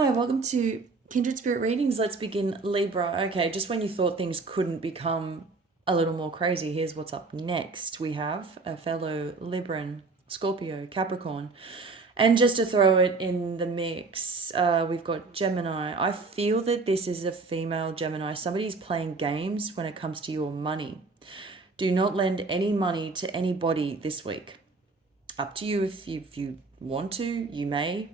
Hi, welcome to Kindred Spirit Readings. Let's begin Libra. Okay, just when you thought things couldn't become a little more crazy, here's what's up next. We have a fellow Libran, Scorpio, Capricorn. And just to throw it in the mix, we've got Gemini. I feel that this is a female Gemini. Somebody's playing games when it comes to your money. Do not lend any money to anybody this week. Up to you if you want to, you may.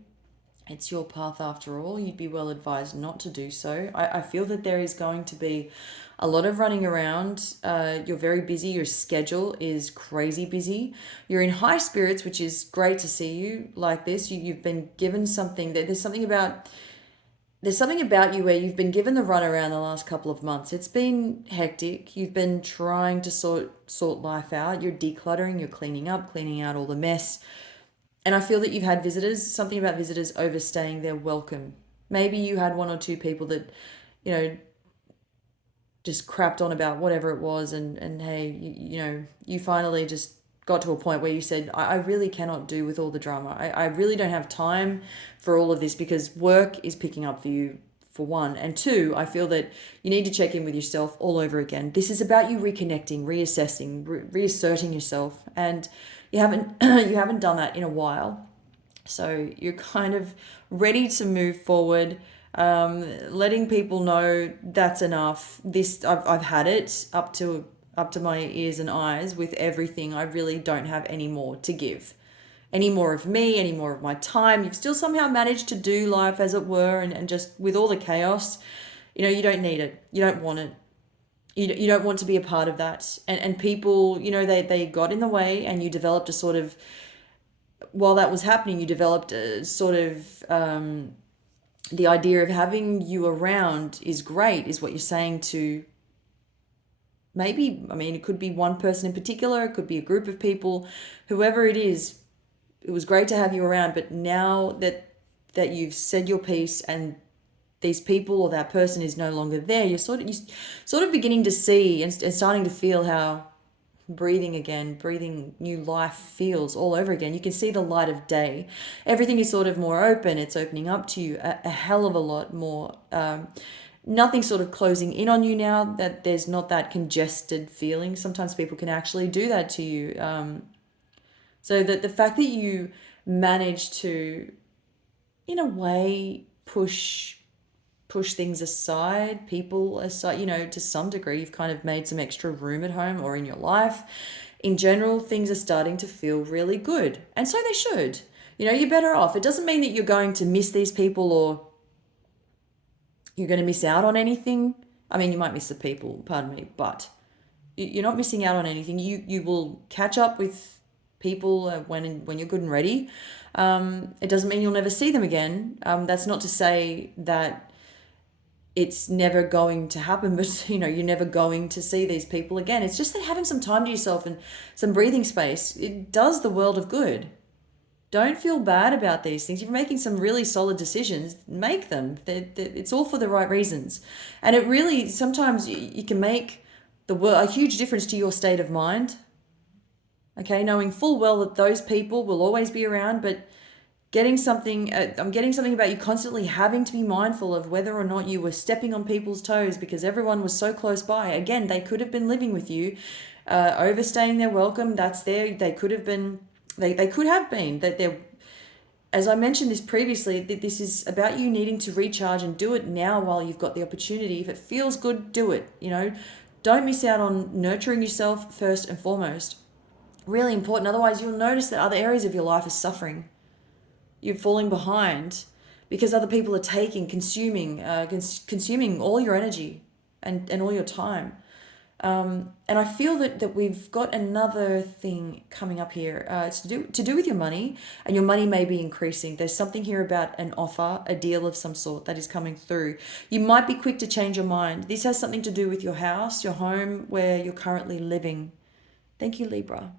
It's your path after all. You'd be well advised not to do so. I feel that there is going to be a lot of running around. You're very busy. Your schedule is crazy busy. You're in high spirits, which is great to see you like this. You've been given something that there's something about you where you've been given the runaround the last couple of months. It's been hectic. You've been trying to sort life out. You're decluttering, you're cleaning up, cleaning out all the mess. And I feel that you've had visitors, something about visitors overstaying their welcome. Maybe you had one or two people that, you know, just crapped on about whatever it was. And hey, you finally just got to a point where you said, I really cannot do with all the drama. I really don't have time for all of this because work is picking up for you, for one. And two, I feel that you need to check in with yourself all over again. This is about you reconnecting, reassessing, reasserting yourself. And you haven't you haven't done that in a while. So you're kind of ready to move forward, letting people know that's enough. I've had it up to my ears and eyes with everything. I really don't have any more to give. Any more of me, any more of my time. You've still somehow managed to do life as it were, and just with all the chaos, you don't need it. You don't want it. You don't want to be a part of that. And people, they got in the way, and you developed a sort of, while that was happening, you developed a sort of, the idea of having you around is great, is what you're saying to maybe, I mean, it could be one person in particular, it could be a group of people, whoever it is. It was great to have you around, but now that you've said your piece and these people or that person is no longer there, you're sort of beginning to see and starting to feel how breathing new life feels all over again. You can see the light of day. Everything is sort of more open. It's opening up to you a hell of a lot more. Nothing sort of closing in on you now, that there's not that congested feeling. Sometimes people can actually do that to you. So that the fact that you manage to, in a way, push things aside, people aside, to some degree, you've kind of made some extra room at home or in your life. In general, things are starting to feel really good. And so they should. You're better off. It doesn't mean that you're going to miss these people or you're going to miss out on anything. I mean, you might miss the people, pardon me, but you're not missing out on anything. You will catch up with people when you're good and ready. It doesn't mean you'll never see them again. That's not to say that it's never going to happen, but you're never going to see these people again. It's just that having some time to yourself and some breathing space, it does the world of good. Don't feel bad about these things. If you're making some really solid decisions, make them. It's all for the right reasons. And it really, sometimes you can make a huge difference to your state of mind. Okay, knowing full well that those people will always be around, but I'm getting something about you constantly having to be mindful of whether or not you were stepping on people's toes because everyone was so close by. Again, they could have been living with you, overstaying their welcome. They could have been, they could have been that they're, as I mentioned this previously, that this is about you needing to recharge and do it now while you've got the opportunity. If it feels good, do it. Don't miss out on nurturing yourself first and foremost. Really important. Otherwise, you'll notice that other areas of your life are suffering. You're falling behind because other people are consuming all your energy and all your time. And I feel that we've got another thing coming up here. It's to do with your money, and your money may be increasing. There's something here about an offer, a deal of some sort that is coming through. You might be quick to change your mind. This has something to do with your house, your home, where you're currently living. Thank you, Libra.